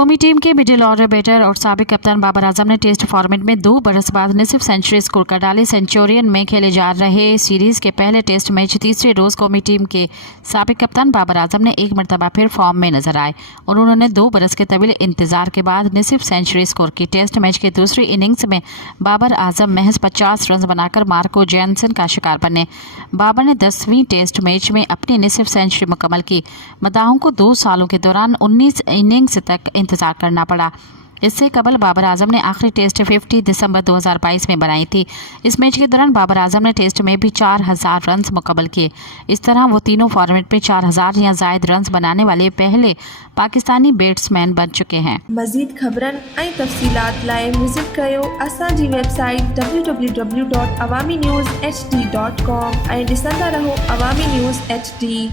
कौमी टीम के middle order batter और साबिक कप्तान बाबर आजम ने टेस्ट फॉर्मेट में 2 बरस बाद निसिफ सेंचुरी स्कोर कर डाली। सेंचुरियन में खेले जा रहे सीरीज के पहले टेस्ट मैच तीसरे रोज कौमी टीम के साबिक कप्तान बाबर आजम ने एक मरतबा फिर फॉर्म में नजर आए और उन्होंने 2 बरस के तवील इंतजार के बाद निसिफ सेंचुरी स्कोर की। टेस्ट मैच की दूसरी इनिंग्स में बाबर आजम महज 50 रन बनाकर मार्को जैनसन का शिकार बने। बाबर ने 10वीं टेस्ट मैच में अपनी निसिफ सेंचुरी मुकम्मल की। मदाहों को 2 सालों के दौरान 19 इनिंग्स तक इंतजार करना पड़ा। इससे कबल बाबर आजम ने आखिरी टेस्ट 50 दिसंबर 2022 में बनाई थी। इस मैच के दौरान बाबर आजम ने टेस्ट में भी 4000 रन मुकम्मल किए। इस तरह वो तीनों फॉर्मेट में 4000 या जायद रन बनाने वाले पहले पाकिस्तानी बैट्समैन बन चुके हैं। मज़ीद ख़बरनि ऐं तफ़सीलात लाइ विज़िट कयो असांजी वेबसाइट www.awamiNewsHD.com ऐं ॾिसंदा रहो अवामी न्यूज़ HD।